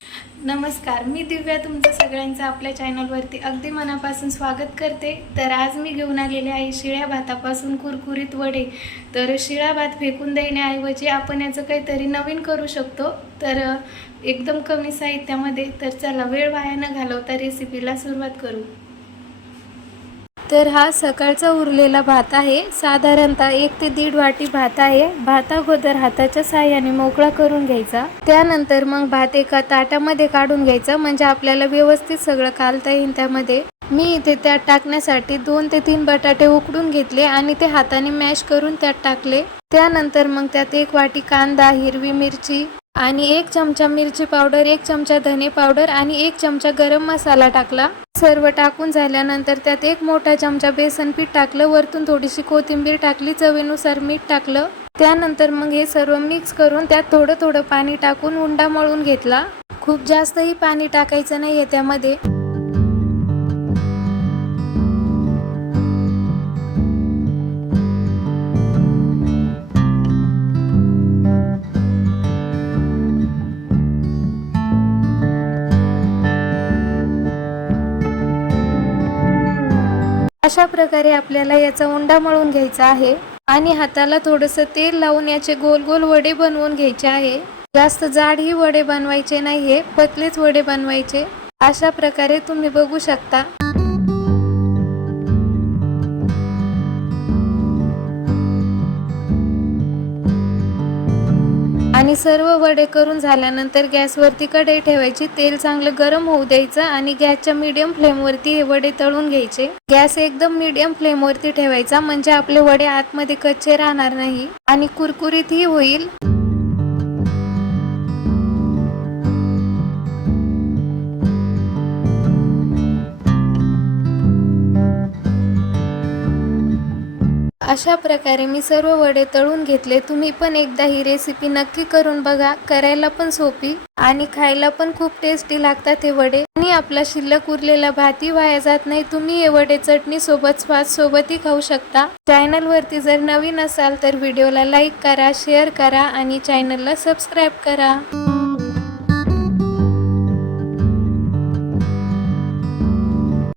नमस्कार, मी दिव्या तुमचं सगळ्यांचं आपल्या चॅनलवरती अगदी मनापासून स्वागत करते। तर आज मी घेऊन आलेले आहे शिळ्या भातापासून कुरकुरीत वडे। तर शिळा भात फेकून देण्याऐवजी आपण याचं काहीतरी नवीन करू शकतो। तर एकदम कमी साहित्यामध्ये। तर चला वेळ वाया न घालवता रेसिपीला सुरुवात करू। तर हा सकाळचा उरलेला भात आहे। साधारणतः 1 ते 1.5 वाटी भात आहे। भात अगोदर हाताच्या साहाय्याने मोकळा करून घ्यायचा। त्यानंतर मग भात एका ताटामध्ये काढून घ्यायचा, म्हणजे आपल्याला व्यवस्थित सगळं कालता येईल त्यामध्ये। मी इथे त्यात टाकण्यासाठी 2 ते 3 बटाटे उकडून घेतले आणि ते हाताने मॅश करून त्यात टाकले। त्यानंतर मग त्यात 1 वाटी कांदा, हिरवी मिरची आणि 1 चमचा मिरची पावडर, 1 चमचा धने पावडर आणि 1 चमचा गरम मसाला टाकला। सर्व टाकून झाल्यानंतर त्यात 1 मोठा चमचा बेसन पीठ टाकलं। वरतून थोडीशी कोथिंबीर टाकली, चवीनुसार मीठ टाकलं। त्यानंतर मग हे सर्व मिक्स करून त्यात थोडं थोडं पाणी टाकून उंडा मळून घेतला। खूप जास्तही पाणी टाकायचं नाहीये त्यामध्ये। अशा प्रकारे आपल्याला याचा उंडा मळून घ्यायचा आहे आणि हाताला थोडंसं तेल लावून याचे गोल गोल वडे बनवून घ्यायचे आहे। जास्त जाड ही वडे बनवायचे नाहीये, पतलेच वडे बनवायचे। अशा प्रकारे तुम्ही बघू शकता। आणि सर्व वडे करून झाल्यानंतर गॅसवरती कढई ठेवायची, तेल चांगलं गरम होऊ द्यायचं आणि गॅसच्या मीडियम फ्लेमवरती हे वडे तळून घ्यायचे। गॅस एकदम मीडियम फ्लेमवरती ठेवायचा, म्हणजे आपले वडे आतमध्ये कच्चे राहणार नाही आणि कुरकुरीतही होईल। अशा प्रकारे मी सर्व वडे तळून घेतले। तुम्ही पण एकदा ही रेसिपी नक्की करून बघा, करायला पण सोपी आणि खायला पण खूप टेस्टी लागतात हे वडे। आणि आपला शिल्लक उरलेला भातही वाया जात नाही। तुम्ही हे वडे चटणी सोबत, श्वास सोबतही खाऊ शकता। चॅनल वरती जर नवीन असाल तर व्हिडिओला लाईक करा, शेअर करा आणि चॅनलला सबस्क्राईब करा।